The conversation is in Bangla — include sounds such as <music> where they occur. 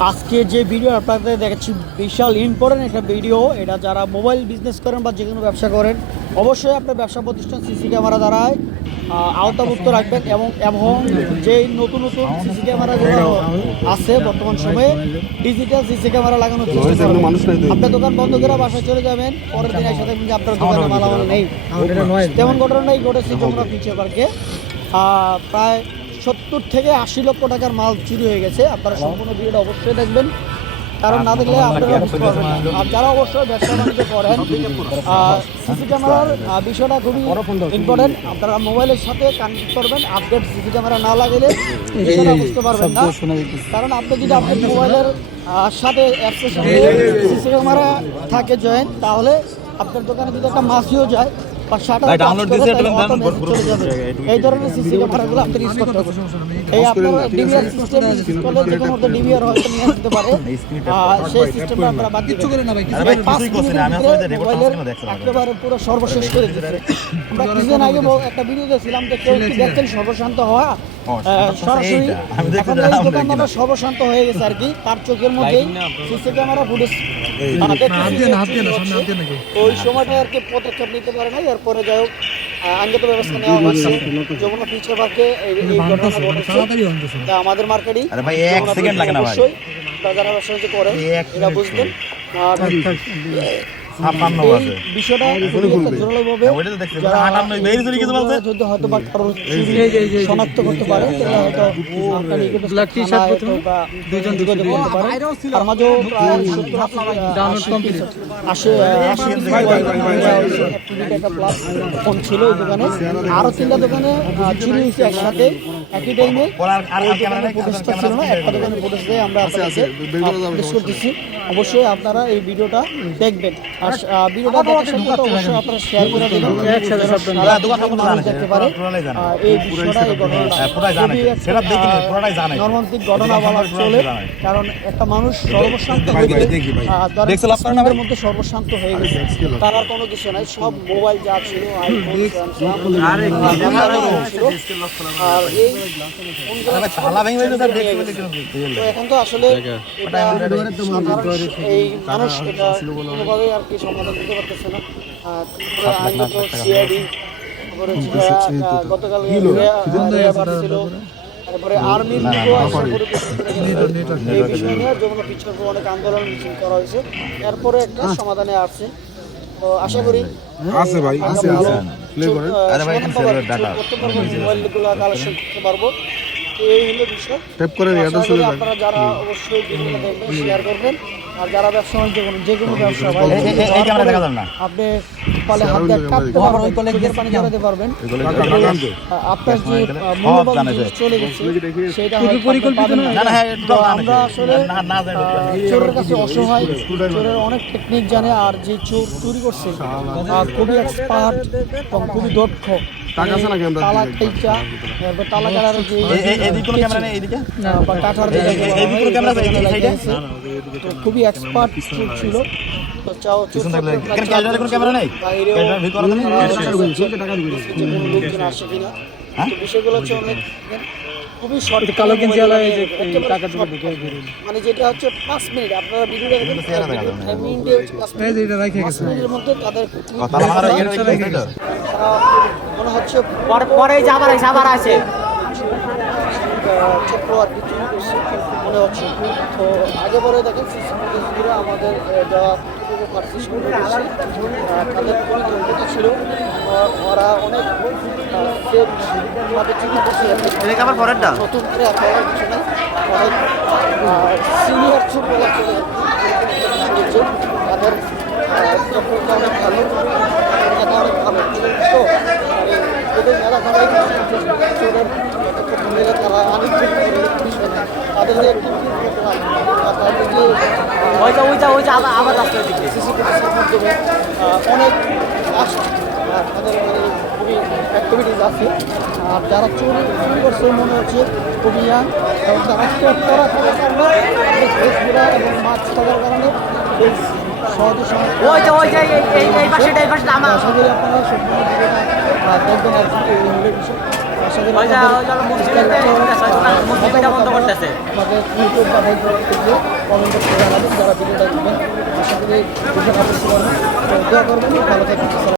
আজকে যে ভিডিও আপনাদের দেখাচ্ছি বিশাল ইম্পর্টেন্ট একটা ভিডিও এটা যারা মোবাইল বিজনেস করেন বা যে কোনো ব্যবসা করেন অবশ্যই আপনার ব্যবসা প্রতিষ্ঠান সিসি ক্যামেরা দ্বারাই আহ, আওতাভুক্ত রাখবেন এবং এবং যে নতুন নতুন সিসি ক্যামেরাগুলো আছে বর্তমান সময়ে ডিজিটাল সিসি ক্যামেরা লাগানোর চেষ্টা করবেন। আপনার দোকান বন্ধ করে বাসায় চলে যাবেন পরের দিন এসে কিন্তু আপনার দোকানে মালামাল নেই। তেমন ঘটনাই ঘটেছে যমুনা ফিচার পার্কে প্রায় সত্তর থেকে আশি লক্ষ টাকার মাল চুরি হয়ে গেছে। আপনারা সম্পূর্ণ ভিডিওটা অবশ্যই দেখবেন। কারণ না দেখলে আপনারা বুঝতে পারবেন না। আর যারা অবশ্যই ব্যবসা বাণিজ্য করেন সিসি ক্যামেরার বিষয়টা খুবই ইম্পর্টেন্ট আপনারা মোবাইলের সাথে কানেক্ট করবেন আপডেট সিসি ক্যামেরা না লাগালে বুঝতে পারবেন না। কারণ আপনি যদি আপনার মোবাইলের সাথে অ্যাপসের সাথে সিসি ক্যামেরা থাকে জয়েন তাহলে আপনার দোকানে যদি একটা মাসিও যায় বা শাটার ভাই, download দিয়েছে, এটা দেন, চলে যাবে। এই ধরনের সিসি ক্যামেরাগুলো আপনার ইউজ করতে হবে এই আপনার ডিভিআর সিস্টেম ইউজ করলে যে কোনো একটা ডিভিআর হয়তো নিয়ে আসতে পারে। সেই সিস্টেমটা আপনারা বাদ দিতে করে আরে ভাই, কিছুই করছি না, আমি আসলে record করছি না, একেবারে পুরো সর্বশেষ করে দিচ্ছে আমরা কিছুদিন আগে একটা ভিডিও দেখছিলাম যে কেউ কি দেখছেন সর্বশান্ত হওয়া? সর্বশান্ত সরাসরি এইটা। আমি দেখছি এখন এই দোকানদারটা সর্বশান্ত হয়ে গেছে আর কি। তার চোখের মধ্যেই সিসি ক্যামেরা ফুটেজ ওই সময়টা আর কি পদক্ষেপ নিতে পারে না। এরপরে যাই হোক আইনগত ব্যবস্থা নেওয়া হচ্ছে। যমুনা ফিউচার পার্কে এই ঘটনা ঘটেছে। তা আমাদের মার্কেটই। অবশ্যই। যারা ব্যবসা করে এরা বুঝবেন আর ছাপ্পান্ন বিষয়টা জোরালোভাবে মানে। যদি হয়তো বা শনাক্ত করতে পারে হয়তো যোগাযোগ করতে পারে। তার মাঝেও প্লাস ফোন ছিল ওই দোকানে আরও তিনটা দোকানে চুরি হয়েছে একসাথে একই টাইমে আর- আর- আর ক্যামেরা ছিল না একটা দোকানে দিয়ে আমরা আপনাদেরকে করতেছি অবশ্যই আপনারা এই ভিডিওটা দেখবেন আর ভিডিওটা দেখার সাথে সাথে অবশ্যই আপনারা শেয়ার করে দেবেন। একসাথে দোকান সম্পর্কে জানে, দেখতে পারে পুরোটাই জানে। আহ, এই বিষয়টা এই ঘটনাটা পুরোটাই জানে। খুবই একটা, <laughs> সেটা দেখিনি, আহ, পুরোটাই জানে। মর্মান্তিক ঘটনা বলা চলে কারণ একটা মানুষ সর্বশান্ত হয়ে মধ্যে সর্বশান্ত হয়ে গেছে। তার আর কোনো কিছু নাই সব মোবাইল যা ছিল আর এই? তো এখন তো আসলে এই মানুষ এটা কোনোভাবেই আর কি সমাধান দিতে পারতেছে না। সিআইডি তারপরে গতকাল ছিল তারপরে আর্মির। এই বিষয় নিয়ে যমুনা পিছনে অনেক আন্দোলন করা হয়েছে। এরপরে একটা সমাধানে আসছে। তো আশা করি আছে ভাই আছে আছে। প্লে করেন। আরে ভাই, এখানে করতে পারব মোবাইলগুলো কালেকশন করতে পারব। তো এই হলো বিষয়। ট্যাপ করে আশা রিয়াটা করি চলে যাবে আপনারা যারা অবশ্যই শেয়ার করবেন। আর যারা ব্যবসা বাণিজ্য করেন যে কোনো ব্যবসা ভাই, এই- এই- এই ক্যামেরা দেখা যাবে না। আপনি কলে হাত দিয়ে কাটতে পারবেন। চোখের পানি জড়াতে পারবেন আপনার যে মূল্যবান জানে জিনিস যে। চলে গেছে সেটা হয়তো পরিকল্পিত না, না, হ্যাঁ, আমরা আসলে চোরের কাছে অসহায় চোরের অনেক টেকনিক জানে আর যে চোর চুরি করছে খুবই এক্সপার্ট এবং খুবই দক্ষ টাকা আছে নাকি আমরা তালা খাইচা এরপর তালা কাটার যে এই- এই- কোনো ক্যামেরা নেই, এইদিকে? না, বা কাঠার এই- এই- কোনো ক্যামেরা আছে, এই- এই সাইডে? তো খুবই এক্সপার্ট ছিল। তো চাও কোনো ক্যামেরা নেই? কোনো নেই? লোকজন আসে কিনা? হ্যাঁ? তো বিষয়গুলো হচ্ছে অনেক খুবই শর্ট কালো কিনছি টাকা ঢুকে মানে যেটা হচ্ছে পাঁচ মিনিট। আপনারা ভিডিওটা মিনিট মিনিটের মধ্যে তাদের মনে হচ্ছে পরে পরে যাবার আছে আবার আছে। চক্র আর কি মনে হচ্ছে তো আগে পরে দেখেন সিসি আমাদের। আহ, তাদের যোগ্যতা ছিল। ওরা অনেক নতুন করে বলার কিছু অনেক সিনিয়র শুনেছে তাদের অনেক ভালো এলাকা অনেক ভালো তো মানে ওদের এলাকায় চোরের যতক্ষণ মিলে তারা অনেক বিষয় না তাদের যে একটি তাদের যে ওই যে ওই যে ওই যে আবার আবার রাস্তা দিকে সিসি মাধ্যমে অনেক তাদের মানে খুবই অ্যাক্টিভিটিস আছে। আর যারা চুরি চুরি করছে মনে হচ্ছে খুবই ইয়াং এবং তারা স্টেপ করা থাকার কারণে তাদের এবং মাছ থাকার কারণে সহজে সহজ আপনারা সম্পূর্ণ দেখবেন। আর কি এই বিষয় যারা ভিডিওটা দেখবেন আশা করি ভালো থাকবেন